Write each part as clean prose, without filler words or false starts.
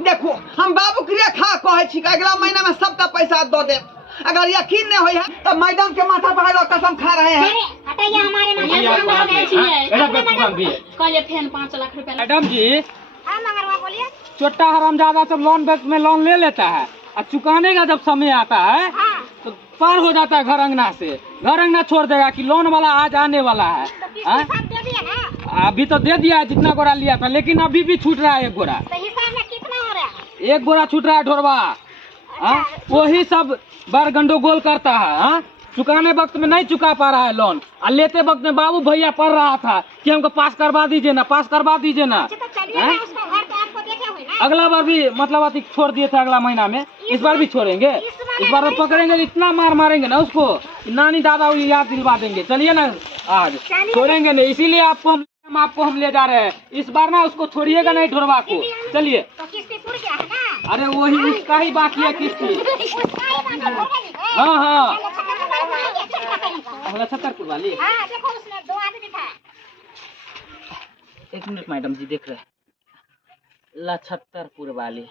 देखो हम बाबू के लिए खा कहे छी अगला महीना में सबका पैसा दो दे। अगर यकीन नहीं होई है तो मैडम के माथा पर कसम खा रहे हैं। हटाइए हमारे कल फेन 5 लाख रुपए। मैडम जी हाँ मंगरवा बोलिए। छोटा हरामजादा सब लोन बैंक में लोन ले लेता है और चुकाने का जब समय आता है तो पार हो जाता है घर अंगना से। घर अंगना छोड़ देगा कि लोन वाला आज आने वाला है। अभी तो दे दिया है जितना बोरा लिया था, लेकिन अभी भी छूट रहा है 1 बोरा। हिसाब में कितना हो रहा है? 1 बोरा छूट रहा है ढोरवा। वही सब बार गंडोगोल करता है। चुकाने वक्त में नहीं चुका पा रहा है लोन, और लेते वक्त में बाबू भैया पढ़ रहा था कि हमको पास करवा दीजिए ना, पास करवा दीजिए ना। अगला बार भी मतलब अति छोड़ दिए थे अगला महीना में, इस बार भी छोड़ेंगे। इस बार तो पकड़ेंगे, इतना मार मारेंगे ना उसको, नानी दादा याद दिलवा देंगे। चलिए ना आज छोड़ेंगे नहीं, इसीलिए आपको हम ले जा रहे हैं। इस बार ना उसको छोड़िएगा नहीं ढोरवा को। चलिए। अरे वही उसका ही बाकी है किस्ती। हाँ हाँ 76 वाली। 1 मिनट मैडम जी देख रहे हैं। 76 वाली।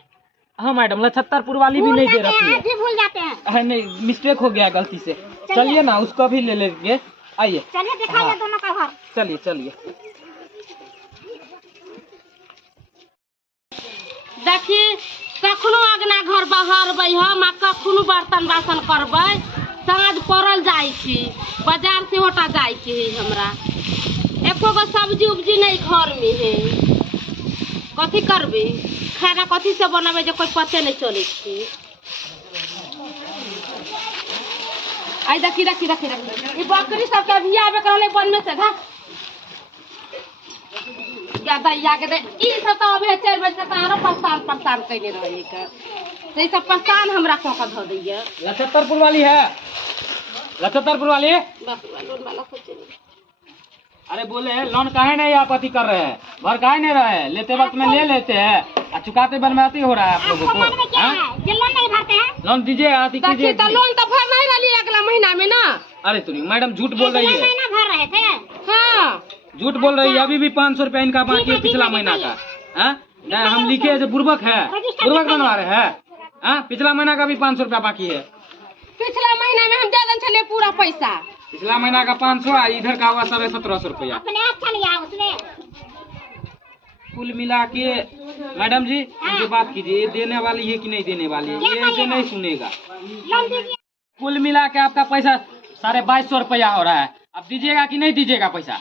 हाँ मैडम 76 वाली भी नहीं दे रखी है। भूल जाते हैं। नहीं मिस्टेक हो गया गलती से। चलिए ना उसको भी ले लेंगे। आइए चलिए दिखाइए दोनों का घर। चलिए चलिए। देखिए कखनो अगना घर बहारबै हम आ कखनो बर्तन बासन करबै। साँझ पड़ल जाइ छी, बाजार से होटा जाइ छी। हमरा एको गो सब्जी उब्जी नहीं घर में है। कथी करबे, खाना कथी से बनाबे जो कोई पते नहीं चले छी। आई देखी ई बकरी सब के भी आबे करले बन में से। दैया के दे ई सब तो अबे 4 बजे तक आरो परेशान कइले रही के। से सब परेशान हमरा को क ध दैया। 76 वाली है। 76 वाली। बस लोन वाला सोचे। अरे बोले लोन काहे नहीं आप अति कर रहे हैं, भर काहे नहीं रहे हैं? लेते वक्त में ले लेते हैं और चुकाते बन में अति हो रहा है आप लोगों को। लोन नहीं भरते हैं? लोन दीजिए अति कीजिए। तो लोन तो भर नहीं रही अगला महीना में ना। अरे सुनिए मैडम झूठ बोल रही है। महीना भर रहे थे। हाँ झूठ बोल रही है। अभी भी 500 रुपया इनका बाकी है पिछला महीना का। हम लिखे जो बुर्बक है, बुर्बक बनवा रहे हैं। पिछला महीना का भी 500 रुपया बाकी है। पिछला महीना में हम दे दें चले पूरा पैसा। पिछला महीना का 500 इधर का हुआ 1750 रुपया। कुल मिला के मैडम जी उनसे बात कीजिए, ये देने वाली है कि नहीं देने वाली है, ये ऐसे नहीं सुनेगा। कुल मिला के आपका पैसा 2250 रुपया हो रहा है। अब दीजिएगा कि नहीं दीजिएगा पैसा?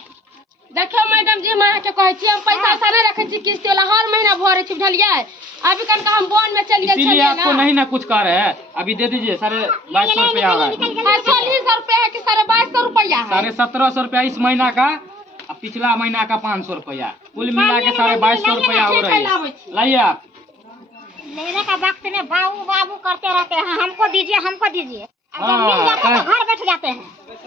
देखियो मैडम जी मैं के कहै छी हम पैसा ऐसा नहीं रखे छी किस्त वाला हर महीना भरे छी बुझलिए। अभी कल हम बोन में चल गए इसीलिए आपको नहीं ना कुछ कह रहे हैं। अभी दे दीजिए 2250 रुपया हो रहा है। 40 रुपया है कि 2250 रुपया है? 1750 रुपया इस महीना का, अब पिछला महीना का 500 रुपया, कुल मिला के 2250 रुपया हो रही है। लाइए आप। लेने का वक्त में बाबू बाबू करते रहते हैं, हमको दीजिए। घर बैठ जाते हैं।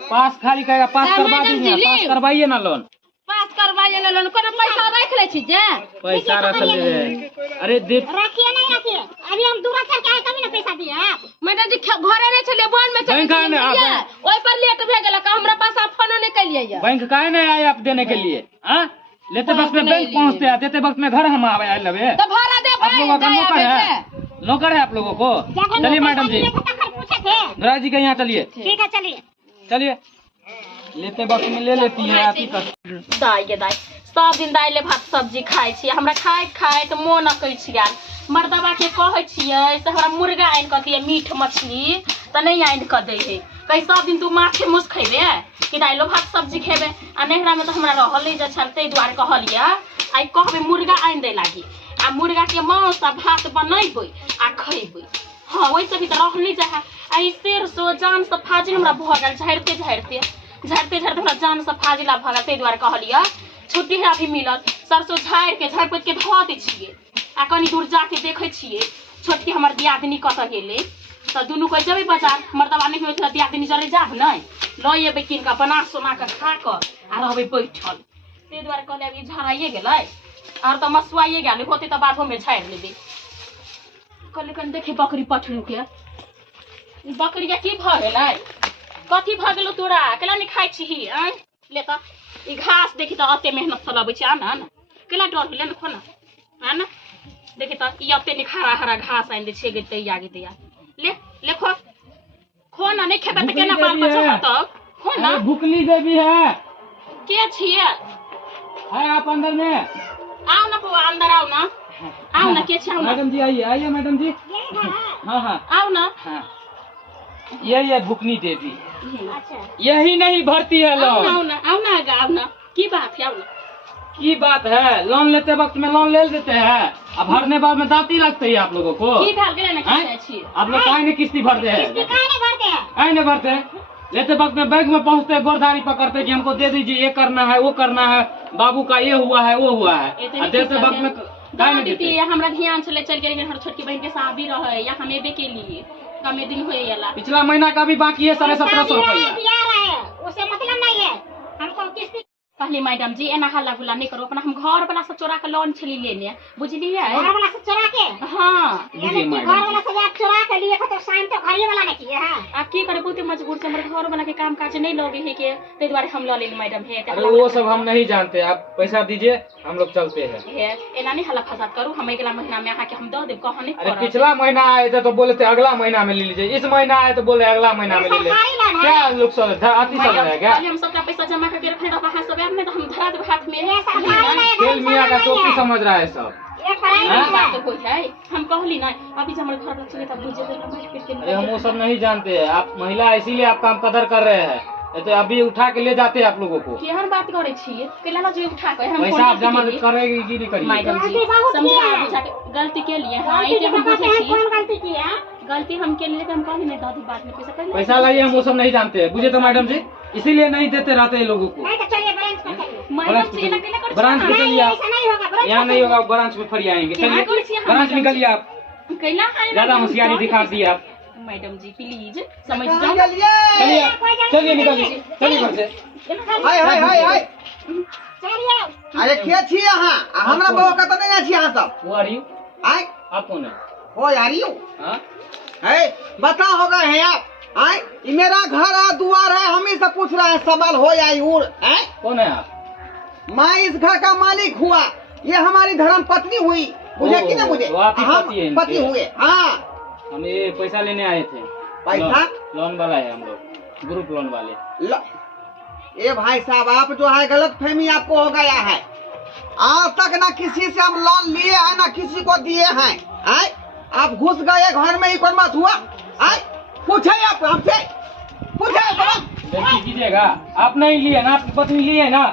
पास खाली करेगा, पास करवा दीजिए, पास करवाइए ना लोन। पास करवाइए ना लोन। कोनो पैसा रख ले छी जे पैसा रख ले। अरे दे रखिए नहीं रखिए। अभी हम दूर चल के आए तभी ना पैसा दिए। मैडम जी घरे नहीं चले बोन में चले ओई पर लेट भ गेल का हमरा पास आप फोन नहीं कलिए। बैंक काहे नहीं आए आप देने के लिए? लेते वक्त में बैंक पहुंचते हैं, देते वक्त में घर हम आवे लगे। तो भाड़ा दे आप लोगों का नौकर है आप लोगों को। चलिए मैडम जी धरा जी के यहाँ चलिए। ठीक है चलिए। लेते वक्त में ले लेती है आती तक। दाई सब दिन दाई ले भात सब्जी खाई छी। हमरा खाए तो मोन अकै छिया। मर्दबा के कहै छियै से हमरा मुर्गा आइन क दिए, मीट मछली त नहीं आइन क दे है। कई सब दिन तू माछे मुस खैबे कि दाइलो भात सब्जी खेबे। आ नेहरा में तो हमरा रहले जे छलते द्वार कहलिया आई कहबे मुर्गा आइन दे लागी। आ मुर्गा के मांस आ भात बनैबै आ खैबै। हाँ वैसे भी तो रहली जा। आई शेर सो जान से फाजिल हमरा भ गेल। झड़ते हमरा जान से फाजिला भ गेल। तै द्वारे कहलिया छुट्टी है अभी मिलत, सरसों झाड़ के धो दै छियै। आ कनी दूर जाके देखे छियै छोटकी हमर दियादनी कत गेले। तो दुनू कोई जबे बाजार मर्दबा नहीं होत दियादनी जरे जाब नहीं लय एबे किन का बना सोना के खा क आ रहबे बैठल। तै द्वारे कहले अभी झड़ाइए गेलै और तो मसुआइए गेल होते तो बादो में झाड़ लेबे। कहले कन देखे बकरी पठरू के बकरी के की भ गेलै, कथी भ गेलो तोरा केला नहीं खाइ छी। आ ले त ई घास देखी तो अते मेहनत से लबै छी। आना केला डर भेले न खोना आना देखी तो ये अपने निखारा हरा घास आइन दे छे गे तै आगे दिया ले ले खो ना नहीं खेबे त केना बाल बच्चा तक खो ना भुकली देवी है के छिए है आप अंदर में आओ ना बुआ अंदर आओ ना के छिए मैडम जी आइए आइए मैडम जी हाँ हाँ आओ ना हाँ यही है भुकनी देवी यही नहीं भरती है लोन आओ ना की बात है आओ ना की बात है लोन लेते वक्त में लोन ले लेते हैं अब भरने बाद में दाती लगती है आप लोगों को की भेल गेले ना किसे छी आप लोग काहे नहीं किस्ती भरते हैं काहे नहीं भरते लेते वक्त में बैंक में पहुंचते गोरदारी पकड़ते कि हमको दे दीजिए ये करना है वो करना है बाबू का ये हुआ है वो हुआ है देते वक्त में काहे नहीं देते हमरा ध्यान चले चल गेल हर छोटकी बहन के शादी रहे या हम एबे के लिए कमे दिन होएला पिछला महीना का भी बाकी है 1750 रुपया उसे मतलब नहीं है हमको किस्ती पहले मैडम जी एना हल्ला गुल्ला नहीं करो अपना हम घर वाला से चोरा के लोन छली लेने बुझलिए घर वाला से चोरा के हाँ घर वाला से आप चोरा के लिए तो शाम तो घर वाला ने किए हैं आप की करे बहुत मजबूर से हमरे घर वाला के काम काज नहीं लोगे है के ते द्वारा हम ल ले मैडम है अरे वो सब हम नहीं जानते आप पैसा दीजिए हम लोग चलते हैं एना नहीं हल्ला फसाद करू हम अगला महीना में आके हम दे देब कहां नहीं अरे पिछला महीना आए थे तो बोले थे अगला महीना में ले लीजिए इस महीना आए तो बोले अगला महीना में ले लीजिए क्या लोग सब अति सब है क्या हम सबका पैसा जमा करके रखने तो कहां सब में तो हम धरा दे हाथ में खेल मियां का टोपी समझ रहा है सब बात तो कोई है हम कहली ना अभी जब हमारे घर वाला चले तब बुझे तो अरे हम वो सब नहीं जानते हैं आप महिला इसीलिए आप काम कदर कर रहे हैं तो अभी उठा के ले जाते हैं आप लोगों को केहन बात करे छिए केला ना जो उठा के हम पैसा आप जमा करेगी कि नहीं करिए मैडम जी समझा बुझा के गलती के लिए हां ये हम बुझे छी कौन गलती की है गलती हम के लिए हम कहली नहीं दादी बात में पैसा लाइए हम वो सब नहीं जानते हैं बुझे तो मैडम जी इसीलिए नहीं देते रहते हैं लोगों को नहीं तो चलिए ब्रांच पर चलिए मैडम जी ना कर ब्रांच पे चलिए आप यहाँ नहीं होगा ब्रांच में फरी आएंगे चलिए ब्रांच निकलिए आप कैला ज्यादा होशियारी दिखा दी आप मैडम जी प्लीज समझ जाओ चलिए चलिए निकलिए चलिए घर से हाय हाय हाय हाय चलिए अरे के छी अहाँ हमरा बहु कत नहीं छी अहाँ सब वो आ रही आय आप कौन है हो यारी हो हाँ है बता हो गए हैं आप आय ये मेरा घर है दुआर है हम ही से पूछ रहे हैं सबल हो या यूर है कौन है आप मैं इस घर का मालिक हुआ ये हमारी धर्म पत्नी हुई मुझे कि ना मुझे हम पति हुए हाँ हम ये पैसा लेने आए थे पैसा लोन वाला है हम लोग ग्रुप लोन वाले ये भाई साहब आप जो है गलत फहमी आपको हो गया है आज तक ना किसी से हम लोन लिए हैं ना किसी को दिए हैं आय आप घुस गए घर में ही कोई मत हुआ आय पूछे आप हमसे पूछे देखिए कीजिएगा आप नहीं लिए ना आपकी पत्नी लिए ना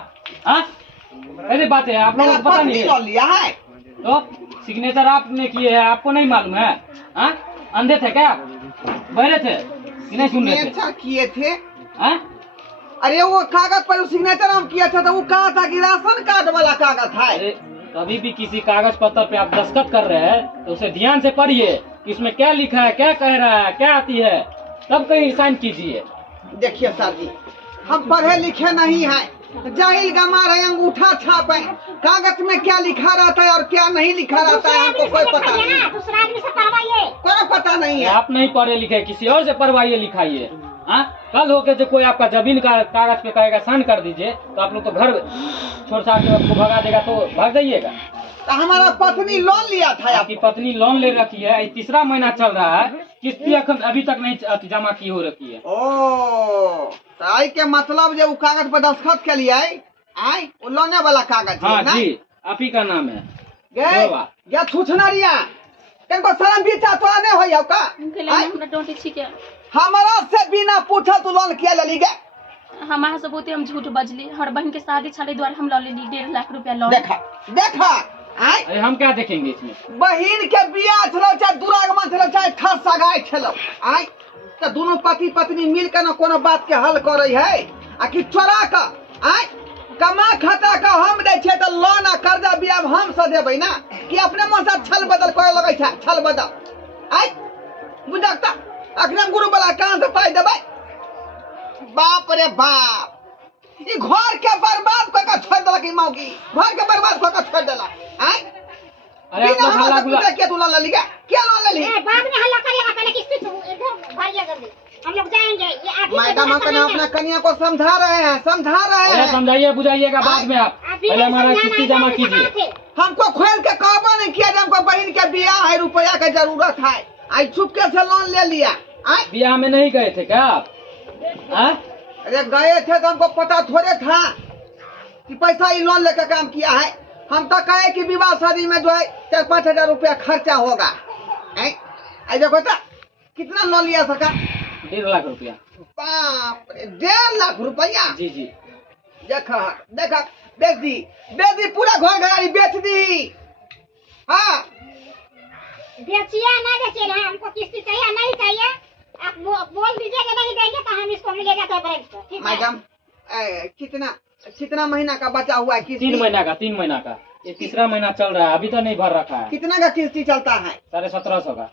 हाँ ऐसी बात है आप लोगों को पता नहीं है लिया है तो सिग्नेचर आपने किए हैं आपको नहीं मालूम है हाँ अंधे थे क्या बहरे थे कि नहीं सुन रहे थे किए थे हाँ अरे वो कागज पर सिग्नेचर हम किया था तो वो कहा था कि राशन कार्ड वाला कागज है अरे कभी भी किसी कागज पत्र पे आप दस्तखत कर रहे हैं तो उसे ध्यान से पढ़िए कि इसमें क्या लिखा है क्या कह रहा है क्या आती है तब कहीं साइन कीजिए देखिए सर जी हम पढ़े लिखे नहीं हैं जाहिल गमार है अंगूठा छाप है कागज में क्या लिखा रहता है और क्या नहीं लिखा रहता है हमको कोई पता नहीं दूसरा आदमी से पढ़वाइए कोई पता नहीं है आप नहीं पढ़े लिखे किसी और से पढ़वाइए लिखाइए हाँ कल होके जो कोई आपका जमीन का कागज पे कहेगा साइन कर दीजिए तो आप लोग तो घर छोड़ छाड़ के आपको भगा देगा तो भाग जाइएगा तो हमारा पत्नी लोन लिया था आपकी पत्नी लोन ले रखी है तीसरा महीना चल रहा है किस्ती अभी तक नहीं जमा की हो रखी है ओ तो आई के मतलब जो कागज पर दस्तखत के लिए आई वो लोने वाला कागज हाँ है ना जी आप ही का नाम है गए छूछना रिया किनको शर्म भी चाहता नहीं होया का हमरा डोंटी छी के हमारा से बिना पूछा तू लोन किया ले ली गए हमारा से बहुते हम झूठ बजली हर बहन के शादी छले द्वारा हम ले ली 1.5 लाख रुपया लोन देखा देखा अरे हम क्या देखेंगे इसमें बहन के बियाह छलो चाहे दुरागमन छलो चाहे ठस सगाई छलो आई तो दोनों पति पत्नी मिल के ना कोनो बात के हल करे है आ कि चोरा का आई कमा खाता का हम दे छे तो लोन आ कर्जा बियाह हम से देबै ना कि अपने मन से छल बदल करे लगे छै छल बदल आई बुझता अखन गुरु वाला कहां से पाई देबै बाप रे बाप ई घर के बर्बाद क के छोड़ देलक ई मौगी घर के बर्बाद क के छोड़ देलक आई अरे आप लोग हल्ला गुल्ला क्या तू लोन ले लिया क्या लोन ले ली बाद में हल्ला करिएगा पहले किस्ती इधर भरिए जल्दी हम लोग जाएंगे। ये आप ही मैडम हम कहना अपना कन्या को समझा रहे हैं अरे समझाइए बुझाइएगा बाद में आप पहले हमारा किस्ती जमा कीजिए। हमको खोल के कहबो नहीं किया, हमको बहन के ब्याह है, रुपया की जरूरत है, आई चुपके से लोन ले लिया। ब्याह में नहीं गए थे क्या आप? अरे गए थे तो हमको पता थोड़े था कि पैसा ही लोन लेकर काम किया है। हम तो कहे कि विवाह शादी में जो है 4-5 हजार रुपया खर्चा होगा। देखो तो कितना लोन लिया सरकार? 1.5 लाख रुपया। बाप रे, 1.5 लाख रुपया। जी जी देखा देखा, बेच दी पूरा घर घराड़ी बेच दी। हाँ बेचिए ना बेचिए ना, हमको किस्ती चाहिए नहीं चाहिए, आप बोल दीजिएगा नहीं देंगे तो हम इसको ले जाते हैं बैंक को, ठीक है? मैडम कितना महीना का बचा हुआ है किस्ती? 3 महीना का 3 महीना का, ये तीसरा महीना चल रहा है, अभी तो नहीं भर रखा है। कितना का किस्ती चलता है? 1750 का,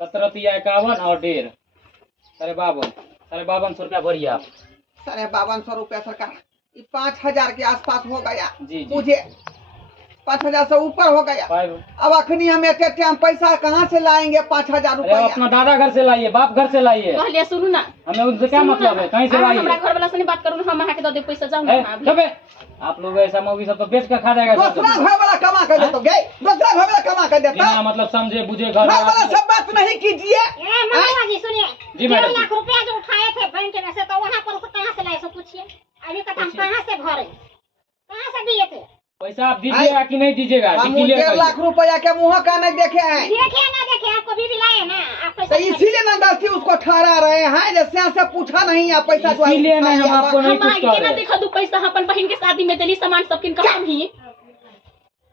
17 तिया 51 और 1.5 5200 रुपया भरिए आप। 5200 रुपया सरकार, 5000 के आसपास हो गया। जी मुझे 5000 से ऊपर हो गया। अब अखनी हम एक टाइम पैसा कहाँ से लाएंगे 5000 रुपया? अपना दादा घर से लाइए, बाप घर से लाइए। पहले सुनू ना, हमें उनसे क्या मतलब है, कहीं से लाइए। हमरा घर वाला से नहीं बात करूँ, हम अहाँ के दे देब पैसा, जाओ ना। आप लोग ऐसा मौगी सब तो बेच कर खा जाएगा। दूसरा घर वाला कमा कर देते, दूसरा घर वाला कमा कर देता, मतलब समझे बुझे घर वाला सब बात नहीं कीजिए। जी सुनिए, जी 1.5 मैडम। लाख रुपया जो उठाए थे बैंक में से, तो वहाँ पर से कहाँ से लाए सो पूछिए। अभी तक हम कहाँ से भरे, कहाँ से दिए थे पैसा? आप दीजिएगा कि नहीं दीजिएगा? हम 1.5 लाख रुपया के मुँह का नहीं देखे हैं। देखे ना देखे, आपको भी लाए ना आप तो पैसा। इसीलिए ना गलती उसको ठहरा रहे हैं, जैसे से पूछा नहीं आप पैसा जो है इसीलिए नहीं हम आपको नहीं हम कुछ आगे कह ना रहे। देखा दू पैसा, अपन बहन के शादी में दिली सामान सब किन हम ही।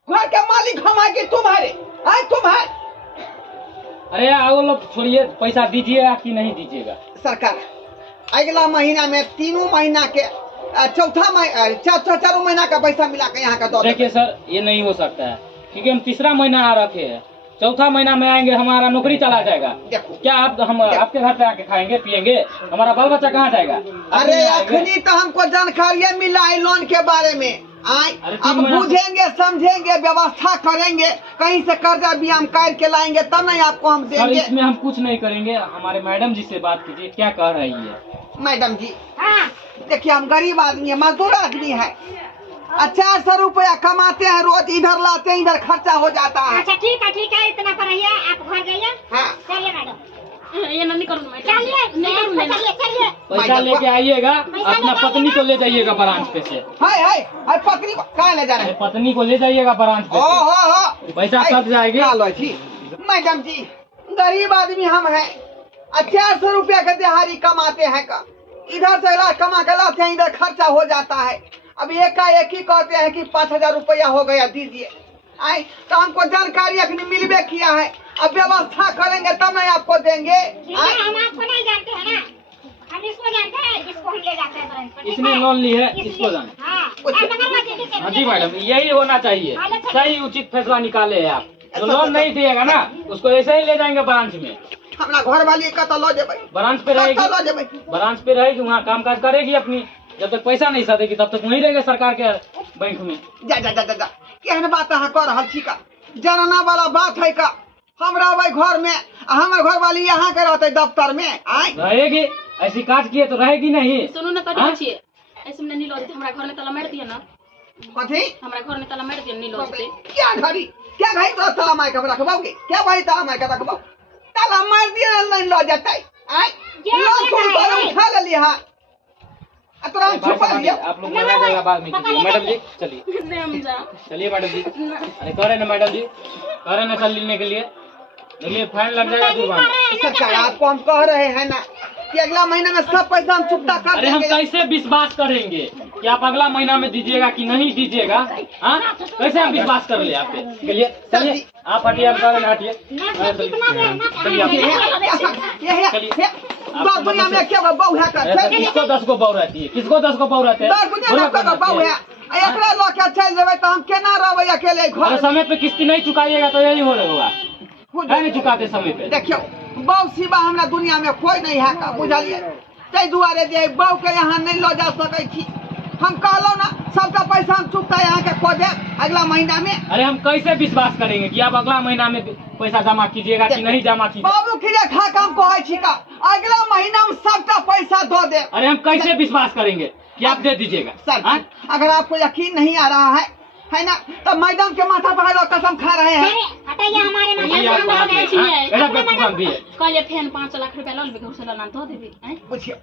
घर के मालिक हम है कि तुम्हारे? तुम है अरे आओ लोग छोड़िए, पैसा दीजिएगा कि नहीं दीजिएगा? सरकार अगला महीना में 3 महीना के चारों महीना का पैसा मिला के यहाँ का दो। देखिए सर, ये नहीं हो सकता है क्योंकि हम तीसरा महीना आ रखे हैं, चौथा महीना में आएंगे हमारा नौकरी चला जाएगा। देखो क्या आप हम आपके घर पे आके खाएंगे पिएंगे? हमारा बाल बच्चा कहाँ जाएगा? अरे अखनी तो हमको जानकारी मिला है लोन के बारे में। अब बुझेंगे समझेंगे व्यवस्था करेंगे, कहीं से कर्जा भी हम काट के लाएंगे तब नहीं आपको हम देंगे। इसमें हम कुछ नहीं करेंगे, हमारे मैडम जी से बात कीजिए, क्या कह रही है मैडम जी? हाँ देखिए हम गरीब आदमी है, मजदूर आदमी है, 400 रुपया कमाते हैं रोज, इधर लाते हैं इधर खर्चा हो जाता है। अच्छा ठीक है, इतना पर रहिए, आप घर जाइए। हाँ चलिए मैडम, ये नहीं करूँ मैडम, चलिए नहीं करूँ मैडम। चलिए पैसा लेके आइएगा, अपना पत्नी को ले जाइएगा ब्रांच पे से। हाय पत्नी को कहाँ ले जा रहे हैं? पत्नी को ले जाइएगा ब्रांच पे से, पैसा सट जाएगी। मैडम जी गरीब आदमी हम हैं, 400 रुपया का दिहाड़ी कमाते हैं का, इधर से कमा के लाते हैं, इधर खर्चा हो जाता है। अब एकाएक ही कहते हैं कि 5000 रुपया हो गया दीजिए। तो हमको जानकारी अखनी मिलबे किया है, अब व्यवस्था करेंगे तब नहीं आपको देंगे। हम आपको नहीं जानते हैं ना, हम इसको जानते हैं, जिसको हम ले जाते हैं ब्रांच पर। इसने लोन ली है, इसको जाने। हाँ जी मैडम, यही होना चाहिए, सही उचित फैसला निकाले है आप। जो लोन नहीं दिएगा ना उसको ऐसे ही ले जाएंगे ब्रांच में। हमारा घर वाली का तो लो जेबै, ब्रांच पे रहेगी, ब्रांच पे रहेगी, वहाँ कामकाज करेगी अपनी, जब तक पैसा नहीं सदेगी तब तक वहीं रहेगा सरकार के बैंक में। जा केहन बात अहाँ कर रहल छी का? जानना वाला बात है का? हम रहबै घर में, हमारे घर वाली यहाँ के रहते दफ्तर में। रहेगी, ऐसी काज किए तो रहेगी नहीं। सुनू ना कथी छिए, ऐसे में नहीं लौटते, हमरा घर में ताला मार दिया ना। कथी? हमरा घर में ताला मार दिया, नहीं लौटते। क्या घड़ी तो ताला मार के रखबाओगे? क्या भाई ताला मार के रखबाओ? ताला मार दिया नहीं लो जाता है। उठा ले लिया छुपा लिया। आप लोग मजा जाएगा बाद में कीजिए। मैडम जी चलिए, चलिए मैडम जी। अरे कह रहे ना मैडम जी, कह रहे ना चल लेने के लिए, चलिए फाइन लग जाएगा जुर्माना। सरकार आपको हम कह रहे हैं ना कि अगला महीना में सब पैसा हम चुकता कर अरे हम देंगे। कैसे विश्वास करेंगे कि आप अगला महीना में दीजिएगा कि नहीं दीजिएगा? हाँ कैसे हम विश्वास कर ले आपके? चलिए चलिए आप हटिए, आप कह रहे ना हटिए, दुनिया में क्या बहू है का? किसको 10 को बहू रहती है? किसको 10 को बहू रहते हैं? बहू है एकरा लो के चल जेबै तो हम केना रहबै अकेले घर? समय पे किस्ती नहीं चुकाइएगा तो यही हो होगा, नहीं चुकाते समय पे। देखियो बहू सिवा हमरा दुनिया में कोई नहीं है का, बुझलिए? ताहि दुआरे जे बहू के यहाँ नहीं लो जा सकै छी। हम कहलहुँ ना सबका पैसा हम चुकता यहाँ के खो दे अगला महीना में। अरे हम कैसे विश्वास करेंगे कि आप अगला महीना में पैसा जमा कीजिएगा कि नहीं जमा कीजिएगा? बाबू खिले खा काम कहै छी का अगला महीना में सबका पैसा दो दे। अरे हम कैसे विश्वास करेंगे कि आप दे दीजिएगा? सर हाँ? अगर आपको यकीन नहीं आ रहा है ना, तो मैडम के माथा पर लोग कसम खा रहे हैं। अरे हटाइए हमारे ये माथे आप से बात है, हम हाँ? ऐसा बेवकूफ़ भी है। कहलिए फेन 5 लाख रुपया लो लेबे घर से लाना दो देबे हैं। पूछियो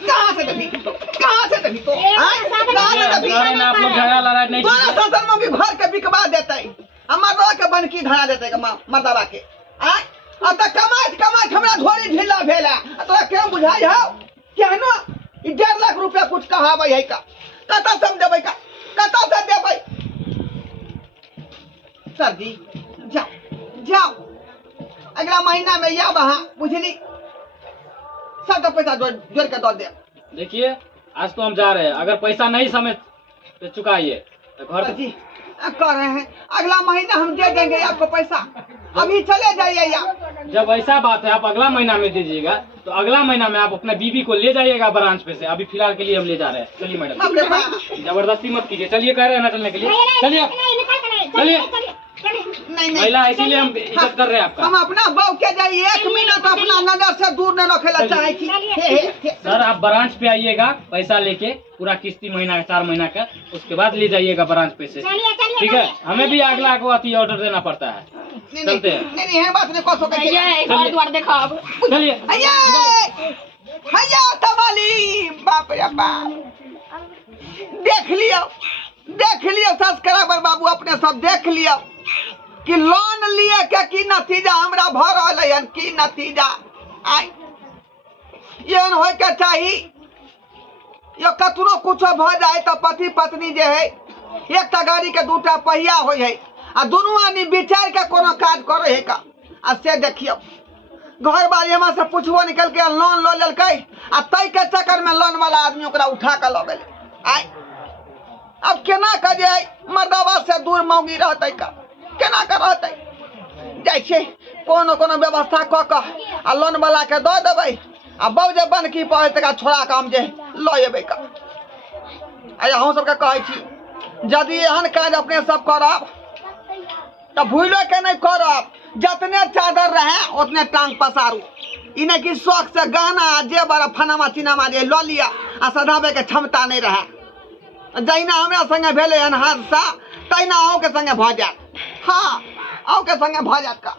कहाँ से दबी तो कहाँ से दबी तो कहाँ से दबी? अरे ना, आप लोग झगड़ा लड़ाई नहीं तोरा कीजिए। ससुर में भी भर के बिकवा देते हमार रो के बनकी धरा देते मर्दवा के। अब तक कमाइत हमरा झोरी ढीला भेला तोरा क्यों बुझाई हो केहनो 1.5 लाख रुपया कुछ कहाबै है का कतौ से देबै का कतौ से देबै? सर जी जाओ अगला महीना में या वहाँ बुझली सबका पैसा जोड़ के दो दे। देखिए आज तो हम जा रहे हैं, अगर पैसा नहीं समय पे चुकाइए तो घर जी कह रहे हैं अगला महीना हम दे देंगे आपको पैसा, अभी चले जाइए या। जब ऐसा बात है आप अगला महीना में दीजिएगा तो अगला महीना में आप अपने बीबी को ले जाइएगा ब्रांच पे से। अभी फिलहाल के लिए हम ले जा रहे हैं। चलिए मैडम, बाप रे बाप। जबरदस्ती मत कीजिए। चलिए कह रहे हैं ना चलने के लिए, चलिए चलिए। नहीं महिला इसीलिए हम इज्जत कर रहे हैं आपका। हम अपना बहू के जाइए 1 मिनट अपना नजर से दूर न रखेला चाहे छी। सर आप ब्रांच पे आइएगा पैसा लेके, पूरा किस्ती महीना का 4 महीना का, उसके बाद ले जाइएगा ब्रांच पे से। ठीक है, हमें भी अगला को अति ऑर्डर देना पड़ता है। चलते हैं। नहीं है बात नहीं कह सके। ये घर द्वार देखो अब। चलिए भैया तमाली बाप रे बाप। देख लियो सब्सक्राइबर बाबू अपने सब देख लियो कि लोन लिए के की नतीजा हमरा भ रहलै हन, की नतीजा आई एहन होय के चाही। यो कतनो कुछो भ जाए तो पति पत्नी जे है एकटा गाड़ी के 2टा पहिया होय है आ दुनू आदमी विचार के कोनो काज करे है का। आ से देखियो घर बारी हमरा से पूछबो निकल के लोन लो लेलकै आ तै के चक्कर में लोन वाला आदमी ओकरा उठा के ल गेलै। आई अब केना के जे मर्दवा से दूर मौगी रहतै का, केना के रहतै? जाइ छै कोनो व्यवस्था क के आ लोन वाला के दऽ देबै आ बहु जे बनकी पड़ै तका छोड़ा के हम जे लऽ एबै का। आइ अहूँ सबके कहै छी यदि एहन काज अपने सब करब तो भूलो के नहीं करब। जितने चादर रहे उतने टांग पसारू। इ नहीं कि शौक से गाना जे बड़ा फनामा चिनामा जे लऽ लिया आ सधाबे के क्षमता नहीं रहे। जहिना हमरा संगे भेलै हन हादसा तहिना अहूँ के संगे भऽ जायत। हाँ अहूँ के संगे भऽ जायत का।